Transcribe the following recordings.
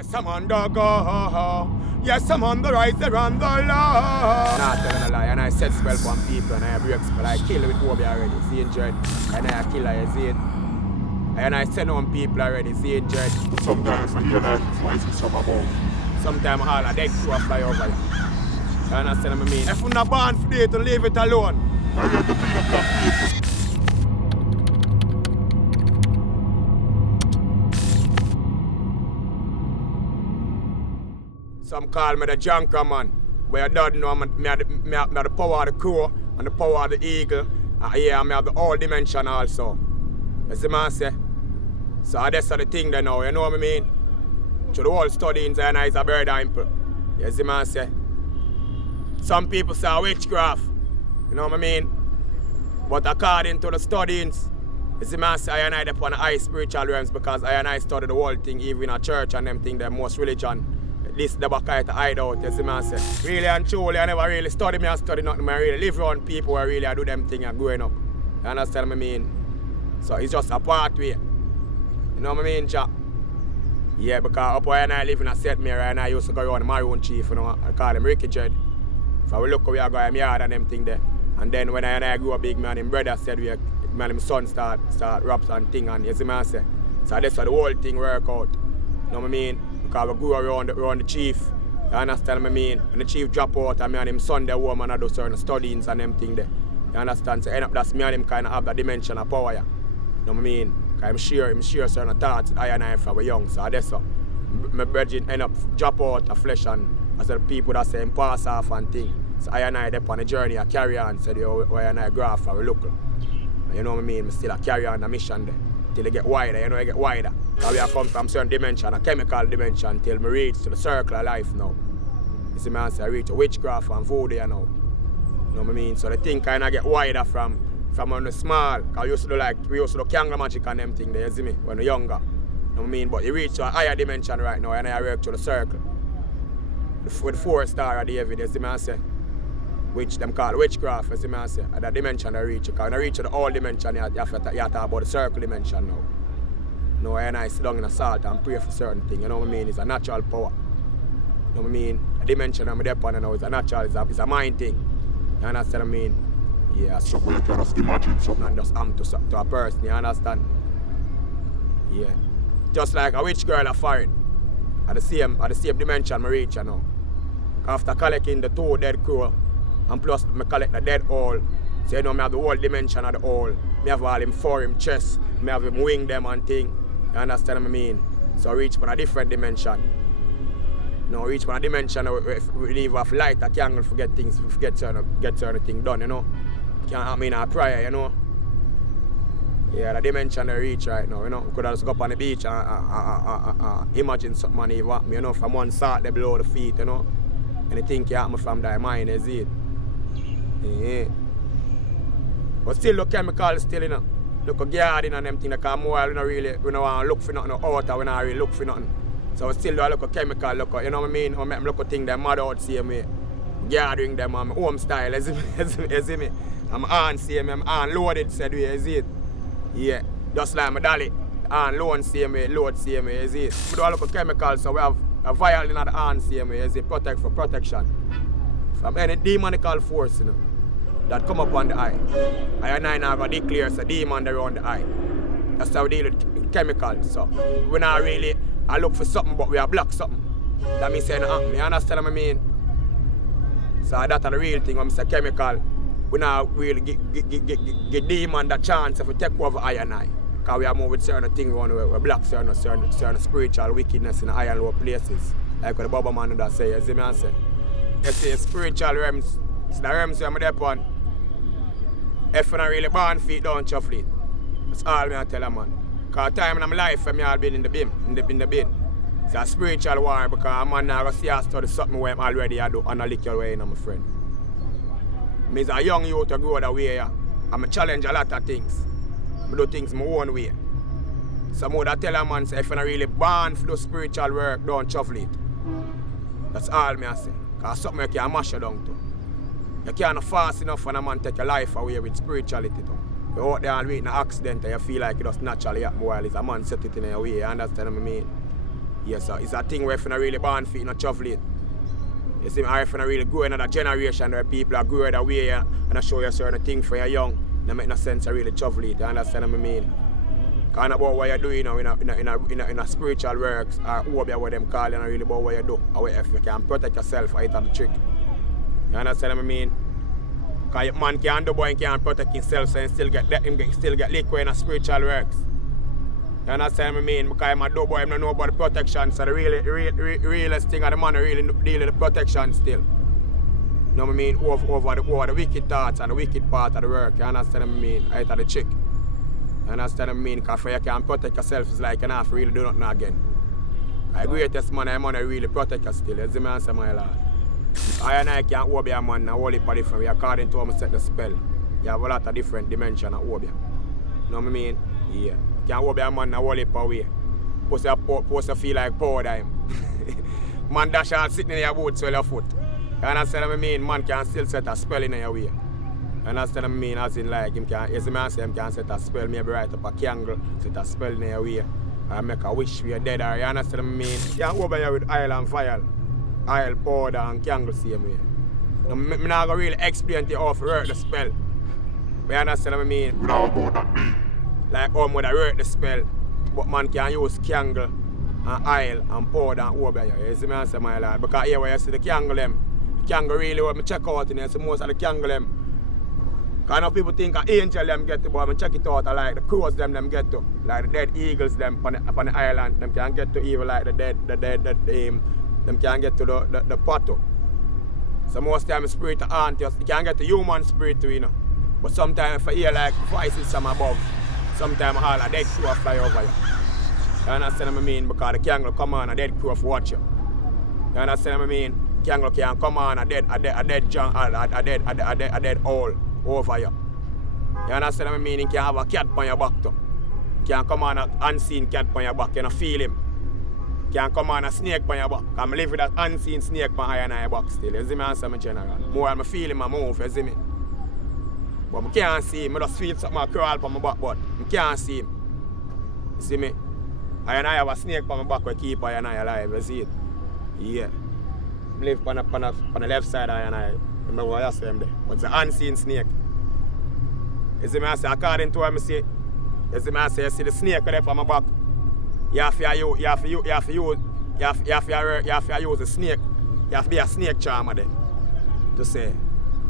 Yes, I'm on the go. Yes, I'm on the rise, they're on the low. Not telling a lie, and I set spell on people, and I break spell. I kill with Obeah already, seeing dread. And I kill her, you see it. And I send on people already, seeing dread. Sometimes I hear that voices from above. Sometimes all a dead crew fly over you. You understand what I mean? If you're not born for it, don't leave it alone. I hear the beat of that people. Some call me the junker man. But I don't know me have the power of the crow and the power of the eagle. And yeah, I have the all dimension also. You see what I say? So that's the thing there now, you know what I mean? To the whole studying and is a bird ample. You see what I say? Some people say witchcraft. You know what I mean? But according to the studies, you see what I say, I and I upon the high spiritual realms because I and I study the whole thing, even in a church and them thing, the most religion. This the back of the hideout, you see what I say? Really and truly, I never really study me and study nothing. I really live around people who really do them thing and growing up. You understand what I mean? So it's just a pathway. You know what I mean, Jack? Yeah, because up where I live in a set mirror and I used to go around my own chief, you know, I call him Ricky Jed. So we look how we are going yard and them thing there. And then when I grew up big man, his brother said me and his son start raps and thing and you see what I say? So that's how the whole thing work out. You know what I mean? Because we grew around the chief. You understand what I mean? When the chief drop out and me and him son there home and I do certain studies and them thing there. You understand? So end up that's me and him kind of have that dimension of power. Yeah. You know what I mean? Because I'm sure certain thoughts I and I from we young. So that's so. My brethren end up drop out of flesh and as the people that say him pass off and thing. So I and I up on the journey I carry on. So where and I graph and we look. And you know what I mean? I still carry on the mission there. Till it get wider, you know, it get wider. Because we have come from certain dimension, a chemical dimension, till we reach to the circle of life now. You see me, I say I reach a witchcraft and voodoo now. You know what I mean? So the thing kind of get wider from on the small. Because we used to do candle magic and them thing there, you see me, when we're younger. You know what I mean? But you reach to a higher dimension right now and I work to the circle. With 4 star of David, you see me, I say. Which them call witchcraft, you see me, I say. At that dimension I reach. Because when I reach to the whole dimension, you have to talk about the circle dimension now. No, and I sit down in a salt and pray for certain things, you know what I mean? It's a natural power. You know what I mean? The dimension I'm there on now is a natural, it's a mind thing. You understand what I mean? Yeah. So we can just imagine something. And just to a person, you understand? Yeah. Just like a witch girl a foreign. At the same dimension I reach, you know. After collecting the 2 dead crow, and plus I collect the dead owl. So you know, I have the whole dimension of the owl. I have all him 4 him chest, I have him wing them and thing. You understand what I mean? So reach for a different dimension. No, reach for a dimension we leave off light, I can't forget things, get certain things done, you know. Can't have me in a prayer, you know. Yeah, the dimension I reach right now, you know. We could just go up on the beach and imagine something and even me, you know, from one side they below the feet, you know. Anything can happen from their mind, is it? Yeah. But still look chemical still, you know. Look at garden and them things that come more, we don't want to look for nothing out, we don't really look for nothing. So we still do a look at chemical, look at, you know what I mean? I make look at things that mad out same way. Gathering them on my home style, you see me? I'm on same way, I'm on loaded said way, is it? Yeah. Just like my dolly. On load same way, load same way, is it? We do a look at chemicals, so we have a vial in the hand same way, is it? Protect for protection. From any demonical force, you know. That come up on the eye. I and I now got declare a demon around the eye. That's how we deal with chemicals. So we not really I look for something but we are block something. That means saying you understand what I mean? So that's the real thing when I say chemical. We not really give demon the chance if we take over eye and eye. Because we are moving certain things around where we block certain spiritual wickedness in the high and low places. Like what the Baba Man that say, you see me I say? You see spiritual realms, it's the realms where I'm there on. If you're not really born feet, don't shuffle it. That's all me I tell a man. Because time in my life, I'm all been in the bin, in the bin. It's a spiritual war because a man now go see I study something where I'm already I do and I lick your way in, my friend. Me is a young youth to grow that way, yeah. I'm a challenge a lot of things. I do things my own way. So more that tell a man, say, if you're not really born for the spiritual work, don't shuffle it. That's all me I say. Because something you can mash you down to. You can't fast enough when a man take your life away with spirituality too. You out there and wait in an accident and you feel like it just naturally happen while it's a man set it in your way, you understand what I mean? Yes, sir. It's a thing where if you're not really born for it, not travel it. You see, or if you're not really grow another generation where people are growing that way and I show you certain things for you're young, it make no sense to really travel it. You understand what I mean? Kind of about what you do, you know, in a spiritual works or Obeah what them call, and really about what you do. Or if you can protect yourself out of the trick. You understand what I mean? Because man can't do boy can't protect himself, so he still get liquid in a spiritual works. You understand what I mean? Because I'm a do boy, I don't know about the protection, so the realest thing of the man really deal with the protection still. You know what I mean? Over the wicked thoughts and the wicked part of the work. You understand what I mean? Out of the trick. You understand what I mean? Because for you can protect yourself, it's like you don't have to really do nothing again. The greatest man, I'm gonna really protect you still. You see me answer, my lord? I can't Obeah man, a whole heap of different way. According to how I set the spell, you have a lot of different dimensions of Obeah. You know what I mean? Yeah. You can't Obeah man a whole heap of way. Supposed to feel like powder him. Man dash out sitting in your boot, swell your foot. You understand what I mean? Man can still set a spell in your way. You understand what I mean? As in like him can, as the man say him can set a spell, maybe write up a candle, set a spell in your way. Or make a wish for your dead, or you understand what I mean? You can't Obeah with oil and fire. Oil, powder and candle same way. I'm not going to really explain to you how to work the spell. But you understand what I mean? We know about that me. Like how would I work the spell, but man can use candle and oil and powder and Obeah. You see me answer, my lord? Because here where you see the candle them, the candle really what I check out in here, so most of the candle them. Because I know people think an angel them get to, but I check it out, I like the crows them get to. Like the dead eagles them upon the island, them can get to even like the dead them can't get to the potto. So most time the spirit haunt you. You can't get the human spirit too, you know. But sometimes if I hear like voices from above, sometimes all a dead crow fly over you. You understand what I mean? Because the candle come on, a dead crow watch you. You understand what I mean? Candle can come on, a dead owl over you. You understand what I mean? You can have a cat on your back too. You can come on an unseen cat on your back, you know, feel him. Can come on a snake on your back. I'm living with that unseen snake on your back still. You see me answer my general. More I'm feeling my move, you see me? But I can't see him. I just feel something crawl on my back, but I can't see him. You see me? I have a snake on my back where keep I alive, you see it? Yeah. I live on the left side of I remember what I say him there. But it's an unseen snake. You see me I say, according to what I say, you see me I say, you see the snake there on my back. You have to use a snake. You have to be a snake charmer then. To say.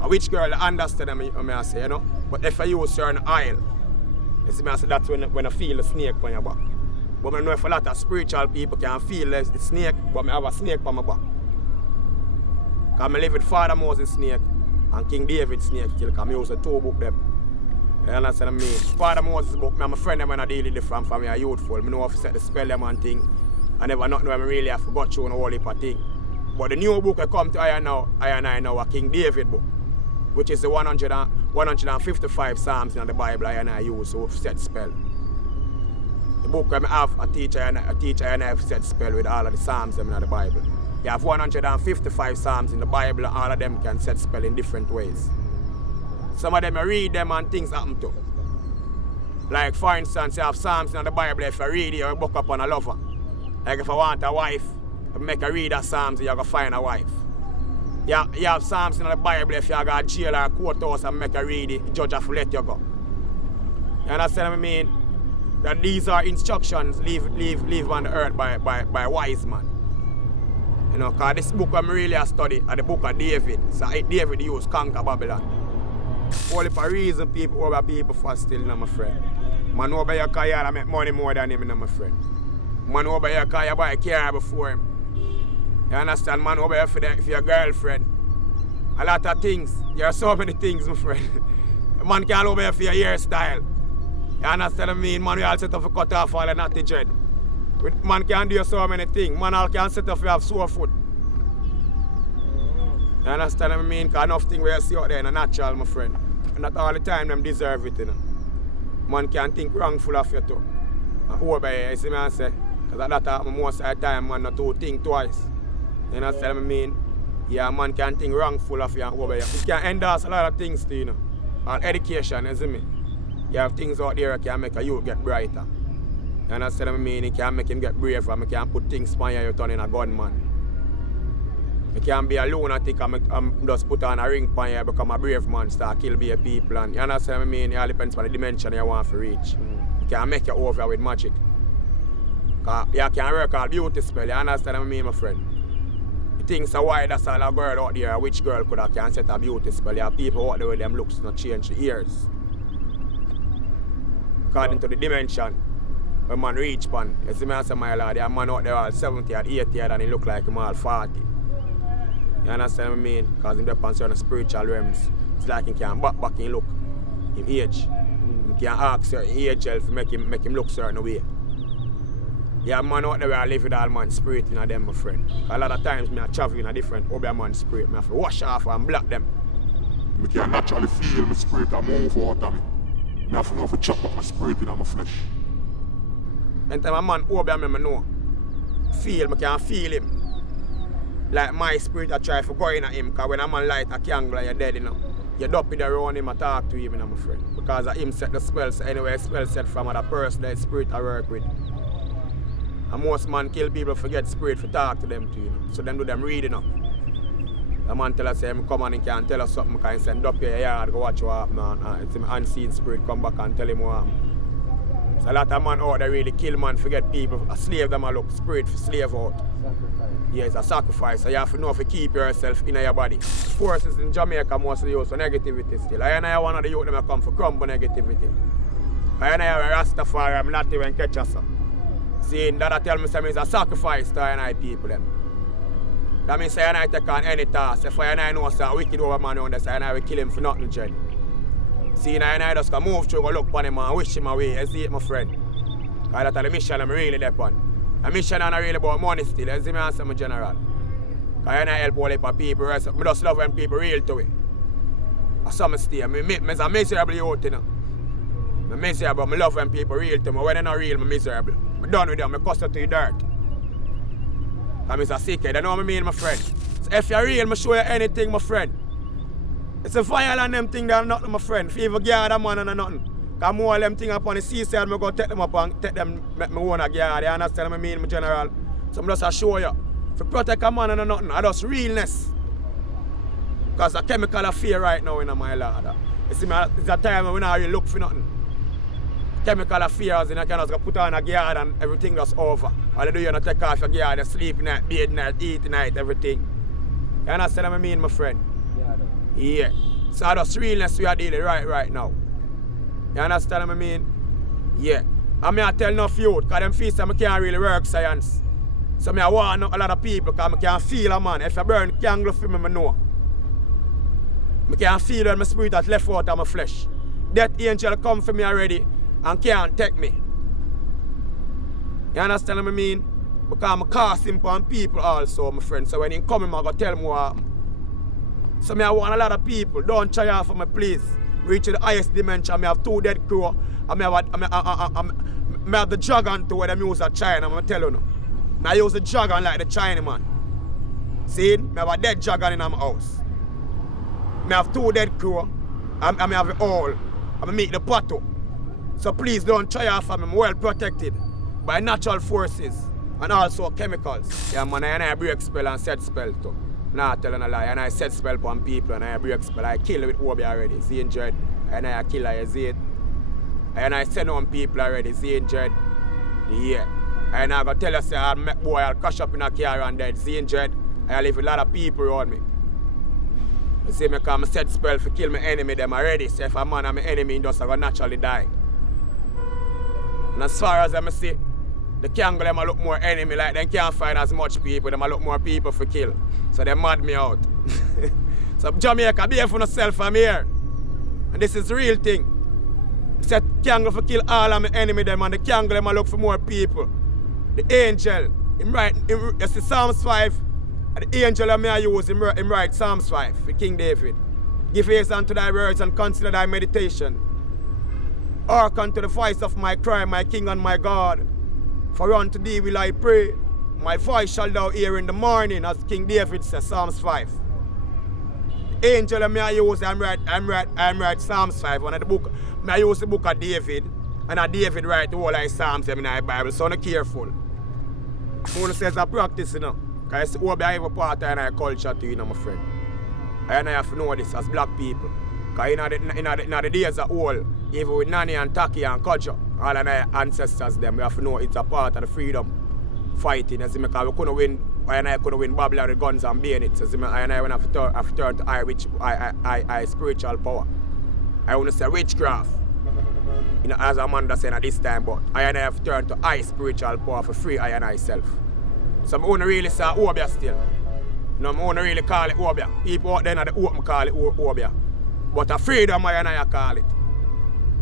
A witch girl understand them, I say, you know. But if I use certain oil, you see me I say that's when I feel the snake on your back. But I know if a lot of spiritual people can feel the snake, but I have a snake on my back. Because I live with Father Moses snake and King David snake still, because I use the two book them. You understand what I mean? Father Moses book, I'm a friend them when I deal with different from me, a youthful. I know how to set the spell them and thing. I never not know I really have got through a whole heap of thing. But the new book I come to I now a King David book, which is the 155 Psalms in the Bible I use to set spell. The book I have a teacher and I have set spell with all of the Psalms in the Bible. You have 155 Psalms in the Bible and all of them can set spell in different ways. Some of them I read them and things happen to. Like for instance, you have Psalms in the Bible, if I read it, you book up on a lover. Like if I want a wife, I make a read of Psalms, you're going to find a wife. You have Psalms in the Bible, if you go to jail or courthouse and make a read it, the judge have to let you go. You understand what I mean? That these are instructions live on the earth by wise man. You know, because this book I'm really a study is the book of David. So David used conquer Babylon. Only for reason people over people for still, you know, my friend. Man over your car, I make money more than him, you know, my friend. Man over your car, you buy a car before him. You understand? Man over here for your girlfriend. A lot of things. There are so many things, my friend. Man can over here for your hairstyle. You understand what I mean? Man, we all set up for cut off all the natty dread. Man can do so many things. Man all can set up for have sore foot. You understand what I mean? Because enough things where you see out there in a natural, my friend. And not all the time them deserve it, you know. Man can think wrongful of you too. And Obeah, you see me I say? Because that happens most of the time, man, not to think twice. You understand what I mean? Yeah, man can think wrongful of you and Obeah. You can endorse a lot of things too, you know. And education, you see me? You have things out there that can make a youth get brighter. You understand what I mean? It can make him get brave and I can put things on you turn in a gunman. You can't be a lunatic and I'm just put on a ring on you become a brave man, start kill be people and you understand what I mean? It all depends on the dimension you want to reach. You can't make you over with magic. Cause you can't work all beauty spell, you understand what I mean, my friend? You think so why that's all a girl out there, a witch girl could have can set a beauty spell. You have people out there with them looks not change for years. According to the dimension. When man reach pan, you see me say my lord, there a man out there all 70 and 80 and he look like him all 40. You understand what I mean? Because he depends on the spiritual realms. It's like he can back and look. Him age. He can ask certain age to make him look certain way. Yeah, man out there where I live with all man spirit in them, my friend. A lot of times I travel in a different Obeah man spirit. I have to wash off and block them. I can naturally feel my spirit and move out of me. I have to chop up my spirit in my flesh. Anytime a man Obeah me, I know. I can feel him. Like my spirit I try to go in at him, because when a man light a candle and you're dead, you know. You dump it around him and talk to him, you know, my friend. Because of him set the spell, so anyway spell set from other person that spirit I work with. And most man kill people forget spirit to talk to them too, you know. So them do them reading, you know. The man tell us say him come on and can tell us something, because he send up here yard go watch what happen, it's him unseen spirit come back and tell him what happen. So a lot of man out there really kill man, forget people, a slave them a look, spirit for slave out. Sacrifice. Yeah, it's a sacrifice, so you have to know if you keep yourself in your body. Forces in Jamaica mostly use for negativity still. I know one of the youth them come for crumble negativity. I know a Rastafari, I'm not even catch us. Seeing that I tell me it's a sacrifice to I people them. That means I take on any task. If I know a wicked over man on this, I will kill him for nothing, Jed. See, I just can move through, go look upon him and wish him away. You see it, my friend. Because that's the mission I'm really there on. The mission is not really about money still, you see me answer my general. Because I help all the people, I just love when people real to it. That's how I stay. I'm a miserable youth, you know. I'm miserable, I love when people real to me. When they're not real, I'm miserable. I'm done with them, I cuss to the dirt. Because I'm a sick head, you know what I mean, my friend? So if you're real, I show you anything, my friend. It's a violent them thing that are nothing, my friend. If you even guard a man and nothing. Because more of them things up on the seaside, I go take them up and take them, make me own a guard. You understand what I mean, my general? So I'm just show you. If you protect a man and nothing, I just realness. Because the chemical of fear right now in my lord. You see, it's a time when we don't really look for nothing. Chemical of fear is you can just put on a guard and everything just over. All you do, you take off your guard, you sleep night, bathe night, eat night, everything. You understand what I mean, my friend? Yeah. So that's realness we are dealing right now. You understand what I mean? Yeah. And I tell enough youth, because them feel that I can't really work science. So I warn a lot of people, because I can feel a man. If I burn candle for me, I know. I can feel when my spirit has left out of my flesh. That angel come for me already and can't take me. You understand what I mean? Because I'm casting upon people also, my friend. So when he come, I'm going to tell me what happened. So I want a lot of people, don't try out for me, please. Reach the highest dimension. I have 2 dead crew. I have the dragon to where they use a China, I'm going to tell you now. I use the dragon like the Chinaman. See? I have a dead dragon in my house. I have 2 dead crew. I have it all. I meet the pato. So please don't try out for me. I'm well protected by natural forces and also chemicals. Yeah, man, I break spell and set spell too. Not telling a lie, and I set spell upon people and I break spell. I kill with Obeah already, see in dread. And I kill her, you see it. And I send on people already, see in dread. Yeah. And I go tell you, say, I'll make boy, I'll crash up in a car and dead, see in dread. I live with a lot of people around me. You see me come set spell to kill my enemy, them already. So if a man and my enemy, he just gonna naturally die. And as far as I see, the candle them look more enemy, like they can't find as much people, them look more people for kill. So they mad me out. So Jamaica, behave for yourself from here. And this is the real thing. Set candle for kill all of my enemy them, and the candle them look for more people. The angel, you see Psalms 5, and the angel that I use, him write Psalms 5 for King David. Give ears unto thy words and consider thy meditation. Hearken to the voice of my cry, my King and my God. For unto thee will I pray. My voice shall thou hear in the morning, as King David says, Psalms 5. The angel that I use, I'm write Psalms 5. One of the book, I use the book of David. And David write the whole of Psalms in the Bible, so I'm careful. One says I practice, you know. Because Obeah is a part of our culture too, you know, my friend. And I have to know this as black people. Because in the days of old, even with Nanny and Taki and Kojo, all of our ancestors, them, we have to know it's a part of the freedom fighting. Because we couldn't win, I couldn't win Babylon with guns and bayonets. I have to turn to I spiritual power. I want to say witchcraft. You know, as Amanda said at this time, but I have to turn to I spiritual power for free I and I self. So I want to really say Obeah still. You know, I want to really call it Obeah. People out there in the open call it Obeah. But a freedom I and I call it.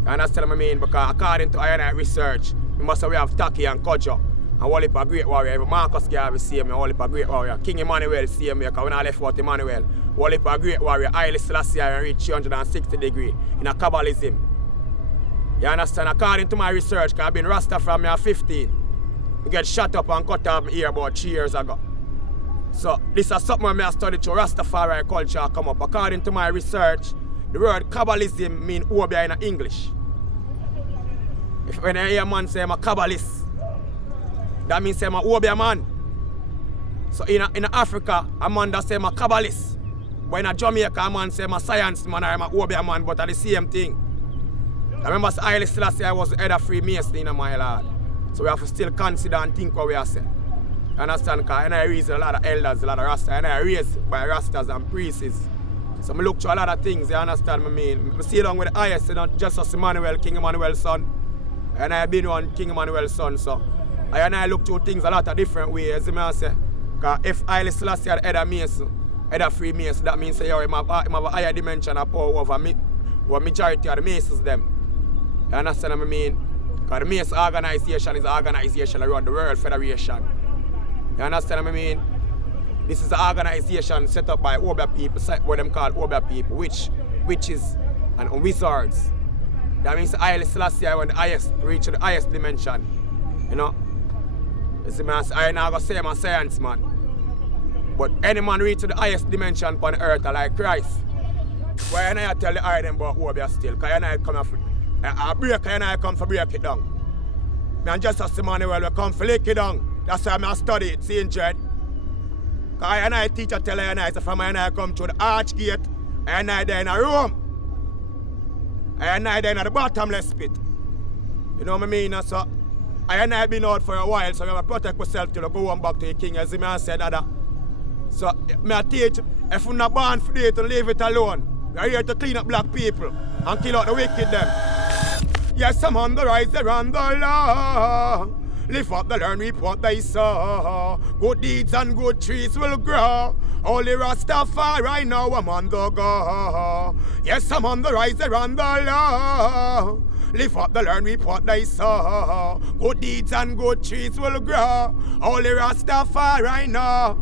You understand what I mean? Because according to I and I research, we must have Taki and Kojo. And all of a great warrior. Even Marcus Garvey see me, all of a great warrior. King Emmanuel see me, because when I left out Emmanuel, all of a great warrior, Haile Selassie reached 360 degrees in a Kabbalism. You understand? According to my research, because I've been Rasta from me 15. I get shot up and cut off my ear about 3 years ago. So this is something I studied through Rastafari culture come up. According to my research, the word Kabbalism means Obeah in English. When I hear a man say I'm a Kabbalist, that means I'm a Obeah man. So in Africa, a man that say I'm a Kabbalist. But in Jamaica, a man say I'm a science man or I'm a Obeah man, but it's the same thing. I remember Haile Selassie was the head of Freemason in my lord. So we have to still consider and think what we are saying. You understand? Because I raised a lot of elders, a lot of Rastas, and I raised by Rastas and priests. So I look to a lot of things, you understand what I mean? I see along with the highest, you know, just as Emmanuel, King Emmanuel's son. And I've been one King Emmanuel's son, so I look to things a lot of different ways, you know what I say? Because if Haile Selassie had head of Mason, head of Freemason, that means he have a higher dimension of power over me, or majority of the Masons them. You understand what I mean? Because the Mason organization is an organization around the World Federation. You understand what I mean? This is an organization set up by Obeah people, what them call Obeah people, witches and wizards. That means Haile Selassie when the highest, reach the highest dimension. You know? You see, man, I not gonna say I'm a science man. But any man reach the highest dimension on earth like Christ. Why I tell the iron about Obeah still? Because I come for I break and I come for break it down. And just as Emmanuel will come for lick it down. That's why I study it, see in Jed. Because I teacher tell I so from I come through the arch gate, and I there in a room. And I there in the bottomless pit. You know what I mean? So I been out for a while, so I have to protect myself till I go on back to the king, as I said that. So I teach, if you're not born for it, to leave it alone. We're here to clean up black people and kill out the wicked them. Yes, I'm on the rise, they're on the law. Lift up the learn, reap what they saw. Good deeds and good trees will grow. Holy Rastafari, now I'm on the go. Yes, I'm on the rise, they're on the law. Lift up the learn, reap what they saw. Good deeds and good trees will grow. Holy Rastafari, now.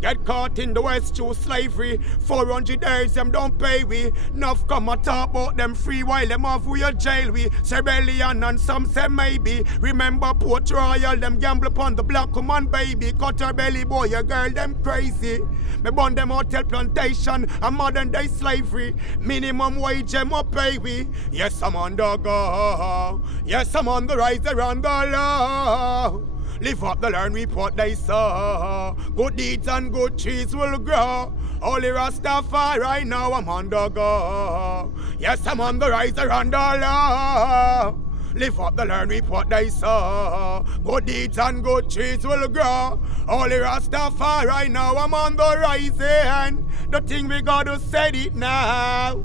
Get caught in the West through slavery. 400 days them don't pay we. Enough come and talk about them free while them off we a jail we. Rebellion and some say maybe. Remember Port Royal, them gamble upon the black woman baby. Cut her belly boy, a girl them crazy. Me burn them hotel plantation and modern day slavery. Minimum wage them up pay we. Yes I'm on the go. Yes I'm on the rise around the law. Live up the learn, reap what they saw. Good deeds and good trees will grow. Holy Rastafari, now I'm on the go. Yes, I'm on the rise around the law. Live up the learn, reap what they saw. Good deeds and good trees will grow. Holy Rastafari, now I'm on the rise. And the thing we gotta set it now.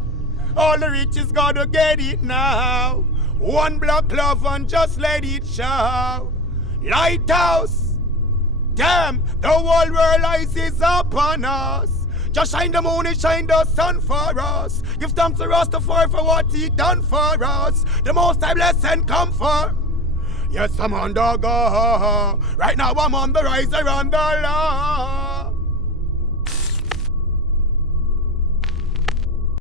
All the riches gotta get it now. One black love and just let it show. Lighthouse, damn, the whole world eyes is upon us. Just shine the moon and shine the sun for us. Give thanks to Rastafari for what he done for us. The most high blessing comfort. Yes, I'm on the go. Right now I'm on the rise around the law.